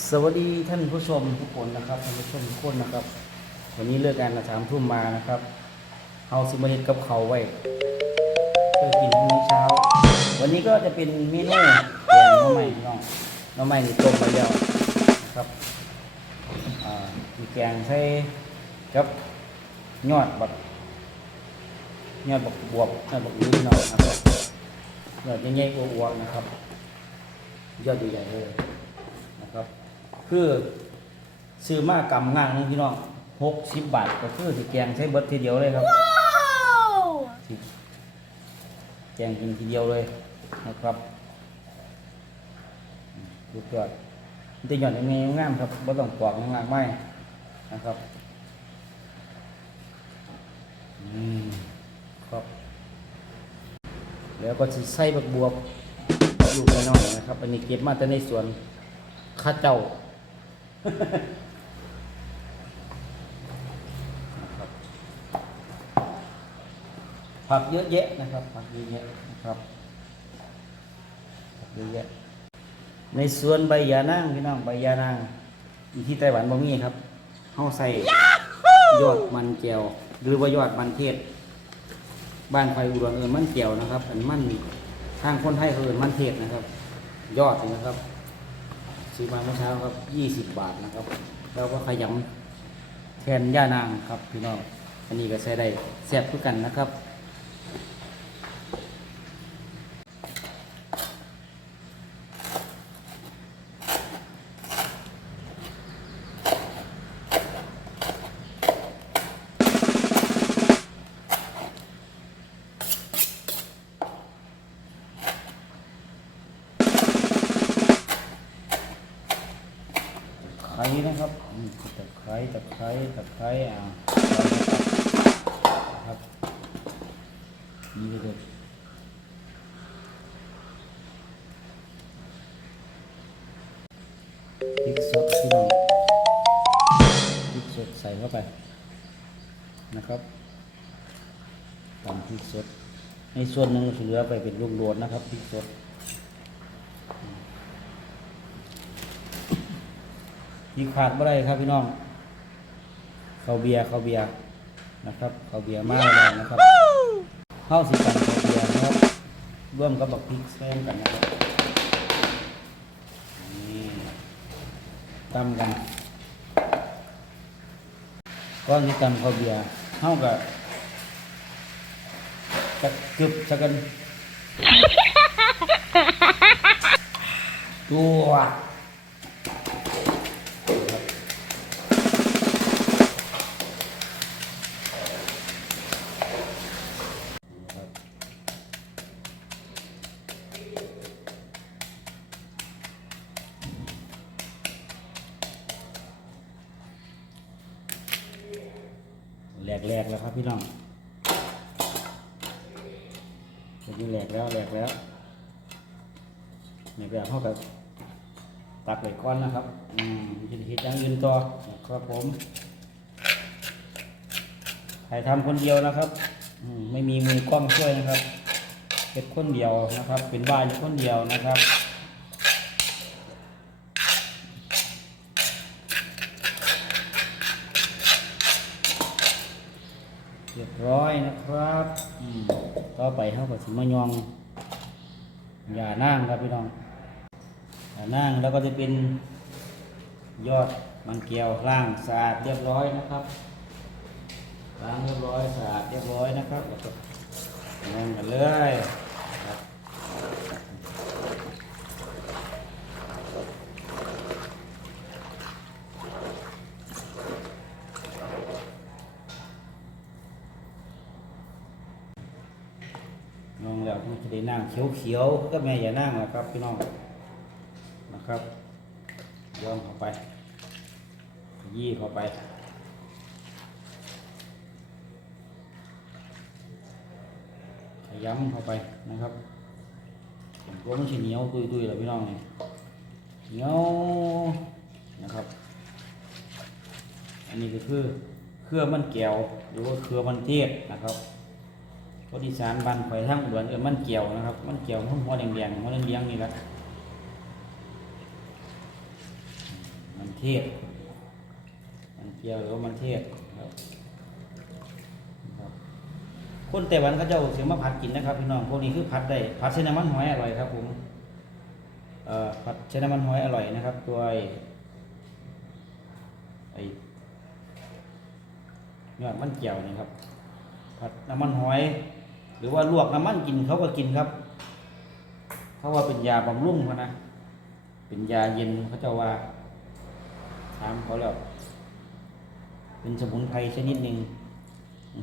สวัสดีท่านผู้ชมทุกคนนะครับท่านผู้ชมทุกคนนะครับ วันนี้เลิกงานมาสามทุ่มมานะครับเฮาสิมาเฮ็ดกับเขาวไว้เพื่อกินพรุ่งนี้เช้า วันนี้ก็จะเป็นเมนูแกงหน้ำใหม่น้องหน้ำใหม่นี่ต้มไปแล้วนะครับอ่ามีแกงใส่กับยอดบักยอดบักบวบยอดบักอื้อพี่น้องนะครับยอดใหญ่ๆอ้วนๆนะครับยอดใหญ่ๆเลย คือซื้อมากำงานของพี่น้องหกสิบบาทก็คือสิแกงใช้เบิดทีเดียวเลยครับสิแกงกินทีเดียวเลยนะครับดูเกิดมันจะหย่อนยังไงงามครับไม่ต้องปอกงามไม่นะครับอืมครับแล้วก็สิใส่บักบวบลูกน้อยๆนะครับ อันนี้เก็บมาแต่ในสวนข้าเจ้านะครับ ผักเยอะแยะนะครับผักเยอะแยะนะครับผักเยอะแยะในสวนใบยานางพี่น้องใบยานางอยู่ที่ไต้หวันบ่มีครับเฮาใส่ยอดมันแก้วหรือว่ายอดมันเทศ บ้านไฟอุดรเอินมันแก้วนะครับอันมันทางคนไทยเขาเอินมันเทศนะครับ ยอดนี่นะครับ ซื้อมาเมื่อเช้าครับยี่สิบบาทนะครับ แล้วก็ขยำแทนย่านางครับพี่น้อง อันนี้ก็ใช้ได้แซ่บคือกันนะครับ ตะไคร้ตะไคร้ตะไคร้อ่าครับนี่เลยพริกสดพี่น้องพริกสดใส่เข้าไปนะครับตำพริกสดในส่วนหนึ่งเหลือไปเป็นลูกโดดนะครับพริกสดที่ขาดไม่ได้ครับพี่น้อง เขาวเบียร์เขาวเบียร์นะครับเขาวเบียร์มากเลยนะครับเข้าสิกันเขาวเบียร์นะครับร่วมกับบักพริกแซมกันนะครับนี่ตำกันก้อนที่ตำเขาวเบียร์เข้ากับจะกึบสักกันตัว แหลกๆแล้วครับพี่น้องตอนนี้แหลกแล้วแหลกแล้วในแบบเขากับตักไว้ก้อนนะครับ อืมจะเห็ดย่างอื่นต่อครับผมใครทำคนเดียวนะครับ อืมไม่มีมือกล้องช่วยนะครับเป็นคนเดียวนะครับ เป็นบ้านคนเดียวนะครับ เรียบร้อยนะครับอืมต่อไปเขาก็สิมายองยานั่งครับพี่น้องยานั่งแล้วก็จะเป็นยอดมันเกลียวล่างสะอาดเรียบร้อยนะครับล้างเรียบร้อยสะอาดเรียบร้อยนะครับแล้วก็ยองกันเลยครับยองแล้วมั นั่งเขียวๆก็แม่อย่านั่งนะครับพี่น้องนะครับยองเข้าไป ยี่เข้าไปขยำเข้าไปนะครับผมก็มันจะเหนียวตุยๆแล้วพี่น้องเนี่เหนียวนะครับ อันนี้ก็คือเครือมันแก้วหรือว่าเครือมันเทศนะครับ คนอีสานบ้านข่อยทั้งอุดรเออมันแก้วนะครับ มันแก้วหัวแดงๆหัวแดงๆนี่แหละเทศมันเจียวหรือว่ามันเทศครับคนแต่วันเขาเจ้าเสียงมาผัดกินนะครับพี่น้องพวกนี้คือผัดได้ผัดเส้นน้ำมันหอยอร่อยครับผมเอ่อผัดเส้นน้ำมันหอยอร่อยนะครับตัวไอ้ไอ้ยอมันเจียวนี่ครับผัดน้ำมันหอย หรือว่าลวกน้ำมันกินเขาก็กินครับเขาว่าเป็นยาบำรุงเขานะ เป็นยาเย็นเขาจ้าว่าถามเขาแล้ว เป็นสมุนไพรชนิดหนึ่ง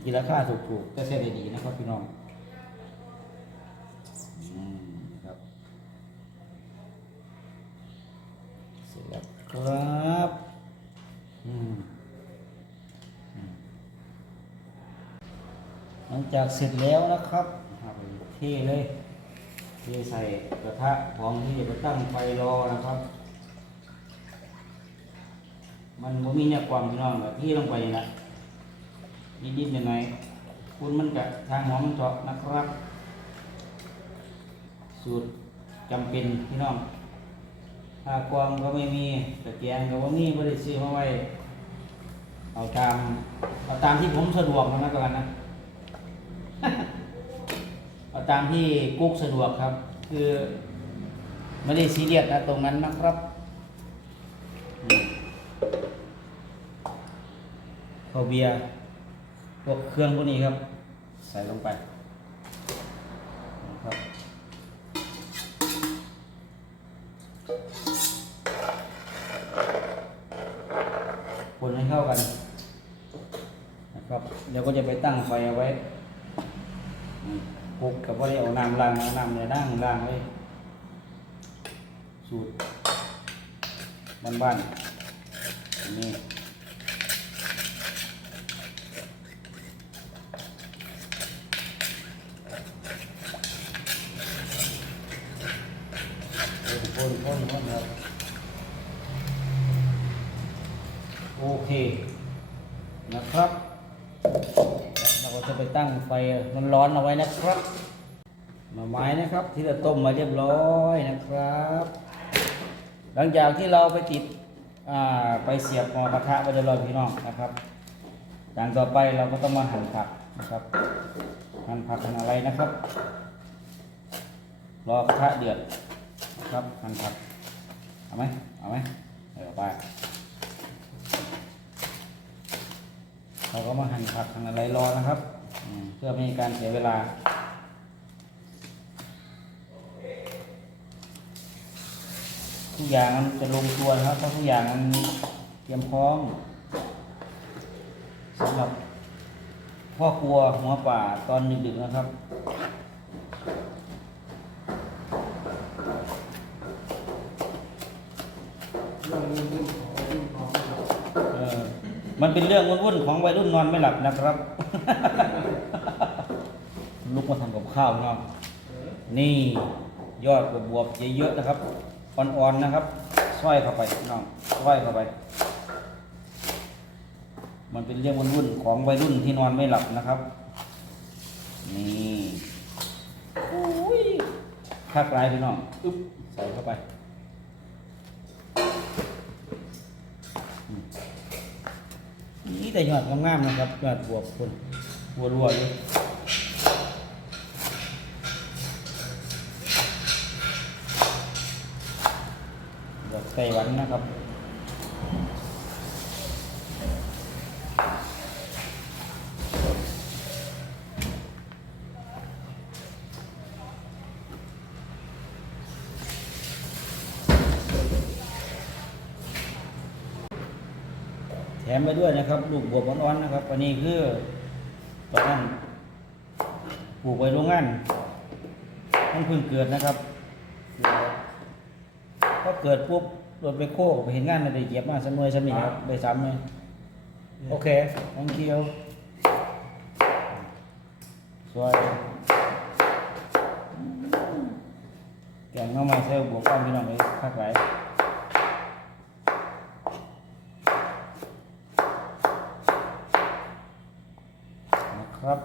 ทีราคาถูกๆก็ใช้ได้ดีนะครับพี่น้องครับ เสร็จแล้วครับ อืมอืม หลังจากเสร็จแล้วนะครับเทเลยเทใส่กระทะพร้อมที่จะไปตั้งไฟรอนะครับ มันบ่มีเนี่ยความพี่น้องแบบพี่ลงไปนะนิดๆหน่อยๆคุณมันกับทางหมอมันเจาะนะครับ สูตรจำเป็นพี่น้องถ้ากวางก็ไม่มีตะเกียงก็ว่ามีบริซื้อมาไว้เอาตามเอาตามที่ผมสะดวกนะก่อนนะ เอาตามที่กุ๊กสะดวกครับ คือ ไม่ได้ซีเรียสนะตรงนั้นนะครับ ข้าวเบียร์พวกเครื่องพวกนี้ครับ ใส่ลงไปครับคนให้เข้ากันนะครับเดี๋ยวก็จะไปตั้งไฟเอาไว้ อืมคลุกกับว่าได้เอาน้ำล้างเอาน้ำเนี่ยนั่งล้างไว้สูตรบ้านๆนนี้คนคนคนคนครับโอเคนะครับแล้วเราก็จะไป ตั้งไฟมันร้อนๆเอาไว้นะครับหน่อไม้นะครับ ที่เราต้มมาเรียบร้อยนะครับ หลังจากที่เราไปติดไปเสียบหม้อกระทะไปเรียบร้อยพี่น้องนะครับอย่างต่อไปเราก็ต้องมาหั่นผักนะครับหั่นผักหั่นอะไรนะครับ รอกระทะเดือดนะครับหั่นผักเอาไหมเอาไหมเออไปเราก็มาหั่นผักหั่นอะไรรอนะครับ เพื่อไม่ให้การเสียเวลา ทุกอย่างมันจะลงตัวครับเพราะทุกอย่างมันเตรียมพร้อมสำหรับพ่อครัวหัวป่าตอนดึกๆนะครับมันเป็นเรื่องวุ่นๆของวัยรุ่นนอนไม่หลับนะครับ ลุกมาทำกับข้าวน้องนี่ยอดบวบๆเยอะๆนะครับอ่อนๆนะครับสร้อยเข้าไปน้องสร้อยเข้าไป มันเป็นเรื่องวุ่นๆของวัยรุ่นที่นอนไม่หลับนะครับ นี่อุ้ยคักลายพี่น้องอึ๊บใส่เข้าไปนี่แต่ยอดงามๆนะครับยอดบวบคนบัวรัวๆเลยแบบไต้หวันนะครับ แถมไปด้วยนะครับ ลูกบวบอ่อนๆนะครับ อันนี้คือตอนนั้นปลูกไว้โรงงานมันเพิ่งเกิดนะครับพอเกิดปุ๊บ รถไปโค้ไปเห็นงานมันได้เหยียบมาสำนวยสำนีครับได้ซ้ำเลยโอเค thank you สวยแกงหน้องไม้ใส่บวกก้อนพี่น้องเลยคักไหลาย นะครับ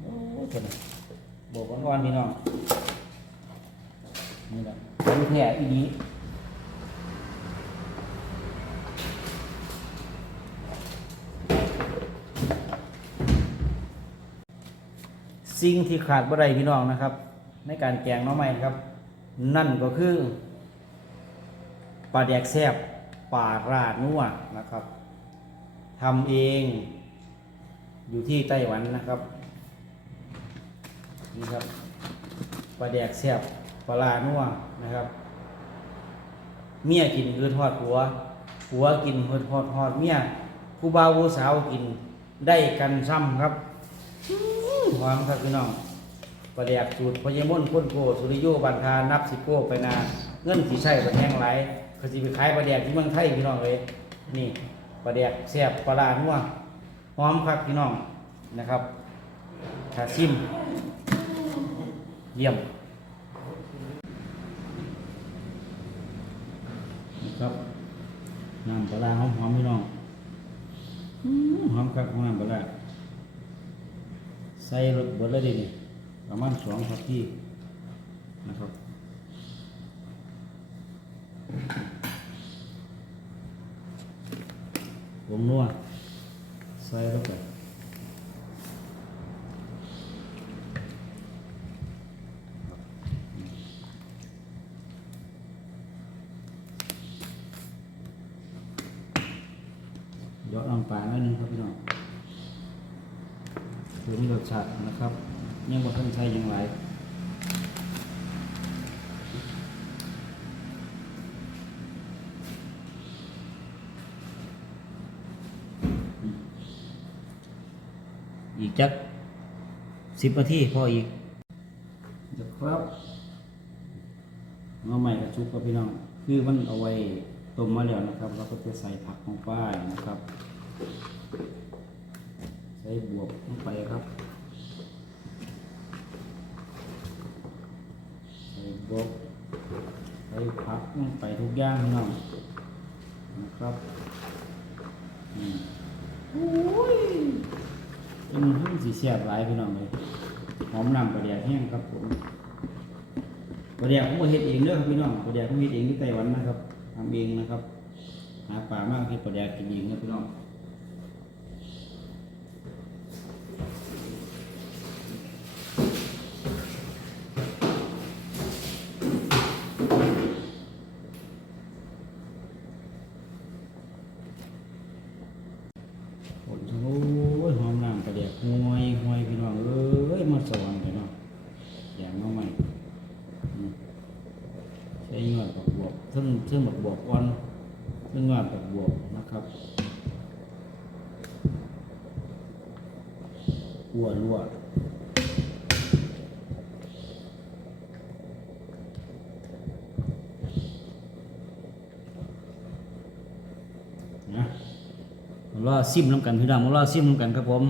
โอ้ยตัวนี้โบกอ่อนๆพี่น้อง นี่แหละเป็นแผลอีนี้ สิ่งที่ขาดบ่ได้พี่น้องนะครับ ในการแกงน้องใหม่ครับ นั่นก็คือปลาแดกแซบปลาราดนัวนะครับทำเองอยู่ที่ไต้หวันนะครับนี่ครับปลาแดกแซบปลาราดนัวนะครับ เมียกินคือทอดผัวผัวกินคือทอดทอดเมียผู้บ่าวผู้สาวกินได้กันซ้ำครับ อหอมครับพี่น้องประเดียกสูตรพญมนต์พ้นโกสุริโยบันทานับสิโก้ไปนาเงินสีใช่ประแทงไหลายเขาสิไปขายประเดียกที่เมืองไทยพี่น้องเลยนี่ประเดียกแซ่บปลาร้านัวหอมครับพี่น้องนะครับถ้าชิม เยี่ยมครับน้ำปลาร้าหอมหอมพี่น้องหอมครับหอมน้ำปลาร้า ใส่รสเบดเลยดินี่ประมาณสองทัพพี่นะครับผงนัวใส่ลงไปเยอะน้ำปลาหน่อยหนึงครับพี่น้อง ถึงรสชาตินะครับยังบ่ทันใช้หยังหลายอีกจักสิบนาทีพออีกเดี๋ยวครับเอาใหม่กับชุบครับพี่น้อง คือมันเอาไว้ต้มมาแล้วนะครับเราก็จะใส่ผักลงไปนะครับ ใส่บวบลงไปครับใส่บวบใส่ผักลงไปทุกอย่างพี่น้องนะครับอืมเป็นห้องสีเสียบหลายพี่น้องเลยหอมนำปลาแดกแห้งครับผมปลาแดกผมก็เฮ็ดเองเด้อครับพี่น้องปลาแดกผมเฮ็ดเองที่ไต้หวันนะครับทำเองนะครับหาปลามากเฮ็ดปลาแดกกินเองนะพี่น้องโอ้ยหอมน้ำปลาแดกห่วยห่วยพี่น้องเอ้ยมาสวรรค์พี่น้องอย่างน้องใหม่อืม ใช้ยอดบักบวบซึ่งซึ่งบักบวบอ่อนซึ่งยอดบักบวบนะครับกัวรั่วนะมารอซิมน้ำกันพี่น้องมารอซิมน้ำกันครับผม